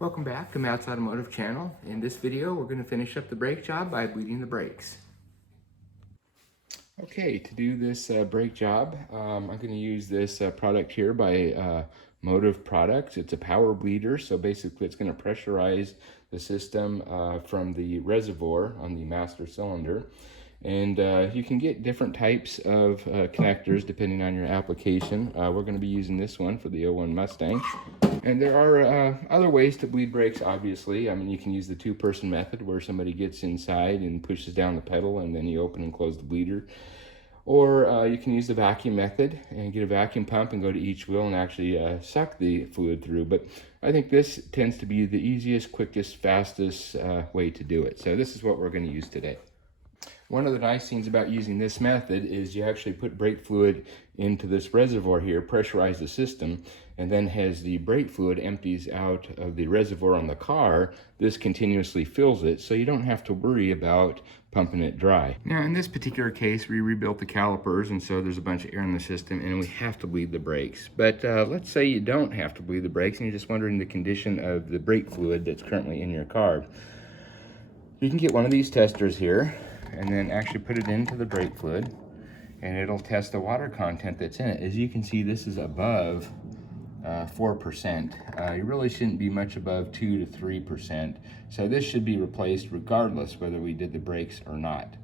Welcome back to Matt's Automotive Channel. In this video, we're going to finish up the brake job by bleeding the brakes. Okay, to do this brake job, I'm going to use this product here by Motive Products. It's a power bleeder, so basically it's going to pressurize the system from the reservoir on the master cylinder. And you can get different types of connectors depending on your application. We're going to be using this one for the '01 Mustang. And there are other ways to bleed brakes, obviously. I mean, you can use the two-person method where somebody gets inside and pushes down the pedal and then you open and close the bleeder. Or you can use the vacuum method and get a vacuum pump and go to each wheel and actually suck the fluid through. But I think this tends to be the easiest, quickest, fastest way to do it. So this is what we're going to use today. One of the nice things about using this method is you actually put brake fluid into this reservoir here, pressurize the system, and then as the brake fluid empties out of the reservoir on the car, this continuously fills it, so you don't have to worry about pumping it dry. Now in this particular case, we rebuilt the calipers, and so there's a bunch of air in the system, and we have to bleed the brakes. But let's say you don't have to bleed the brakes, and you're just wondering the condition of the brake fluid that's currently in your car. You can get one of these testers here, and then actually put it into the brake fluid and it'll test the water content that's in it. As you can see, this is above 4%. You really shouldn't be much above 2 to 3%. So this should be replaced regardless whether we did the brakes or not.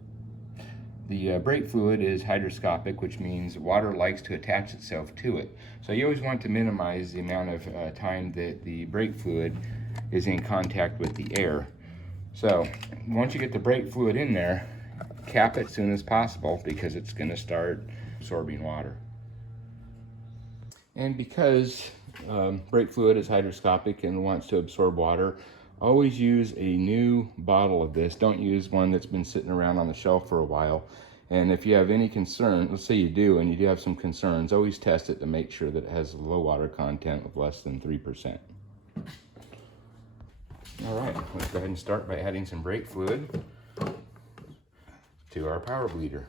The brake fluid is hygroscopic, which means water likes to attach itself to it. So you always want to minimize the amount of time that the brake fluid is in contact with the air. So once you get the brake fluid in there, cap it as soon as possible because it's going to start absorbing water. And because brake fluid is hygroscopic and wants to absorb water, always use a new bottle of this. Don't use one that's been sitting around on the shelf for a while. And if you have any concern, let's say you do and you do have some concerns, always test it to make sure that it has a low water content of less than 3%. All right, let's go ahead and start by adding some brake fluid to our power bleeder.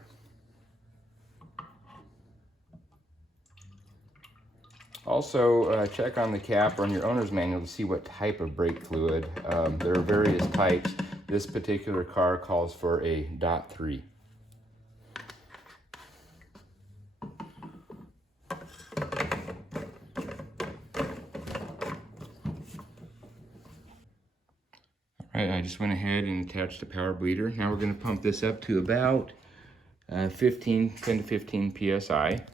Also, check on the cap or on your owner's manual to see what type of brake fluid. There are various types. This particular car calls for a .3. All right, I just went ahead and attached the power bleeder. Now we're going to pump this up to about 10 to 15 psi.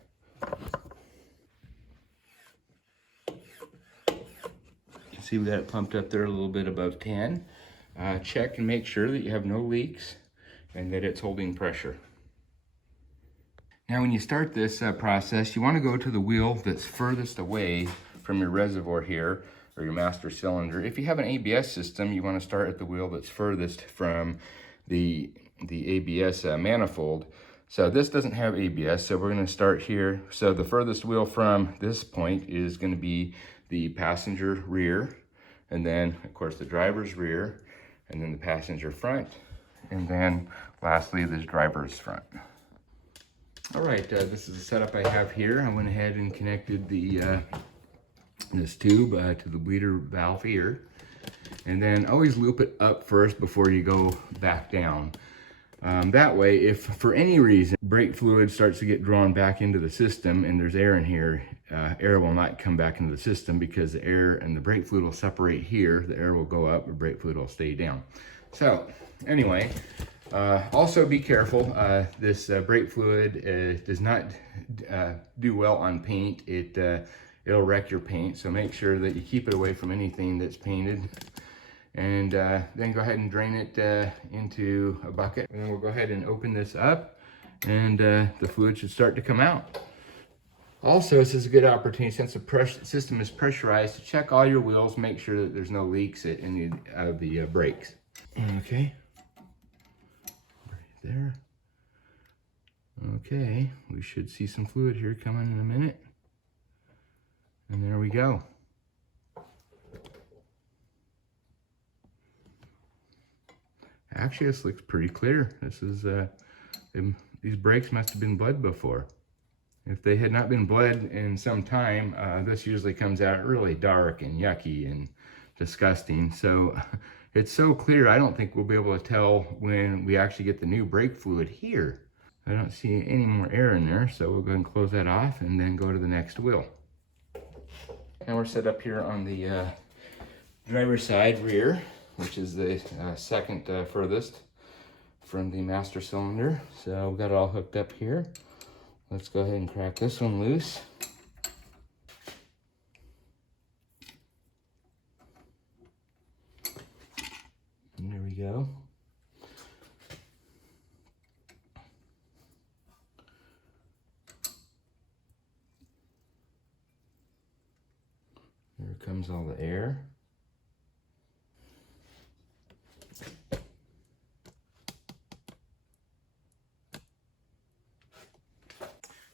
See, we got it pumped up there a little bit above 10. Check and make sure that you have no leaks and that it's holding pressure. Now when you start this process, you want to go to the wheel that's furthest away from your reservoir here, or your master cylinder. If you have an ABS system, you want to start at the wheel that's furthest from the ABS manifold. So this doesn't have ABS, so we're going to start here. So the furthest wheel from this point is going to be the passenger rear, and then of course the driver's rear, and then the passenger front, and then lastly this driver's front. All right, this is the setup I have here. I went ahead and connected the this tube to the bleeder valve here, and then always loop it up first before you go back down. That way, if for any reason brake fluid starts to get drawn back into the system and there's air in here, air will not come back into the system because the air and the brake fluid will separate here. The air will go up, the brake fluid will stay down. So anyway, also be careful. This brake fluid does not do well on paint. It'll wreck your paint, so make sure that you keep it away from anything that's painted. And then go ahead and drain it into a bucket. And then we'll go ahead and open this up, and the fluid should start to come out. Also, this is a good opportunity, since the system is pressurized, to check all your wheels, make sure that there's no leaks in any of the brakes. Okay, right there. Okay, we should see some fluid here coming in a minute. And there we go. Actually, this looks pretty clear. This is these brakes must have been bled before. If they had not been bled in some time, this usually comes out really dark and yucky and disgusting. So it's so clear, I don't think we'll be able to tell when we actually get the new brake fluid here. I don't see any more air in there, so we'll go ahead and close that off and then go to the next wheel. Now we're set up here on the driver's side rear, which is the second furthest from the master cylinder. So we've got it all hooked up here. Let's go ahead and crack this one loose. And there we go. There comes all the air.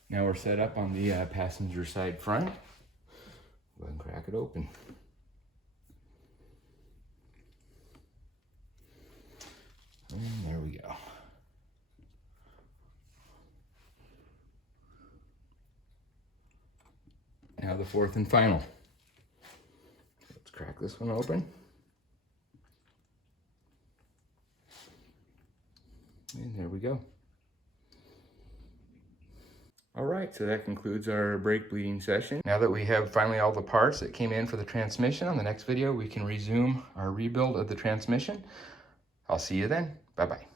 Now we're set up on the passenger side front. Go ahead and crack it open. And there we go. Now the fourth and final. Let's crack this one open. And there we go. All right, so that concludes our brake bleeding session. Now that we have finally all the parts that came in for the transmission, on the next video we can resume our rebuild of the transmission. I'll see you then. Bye-bye.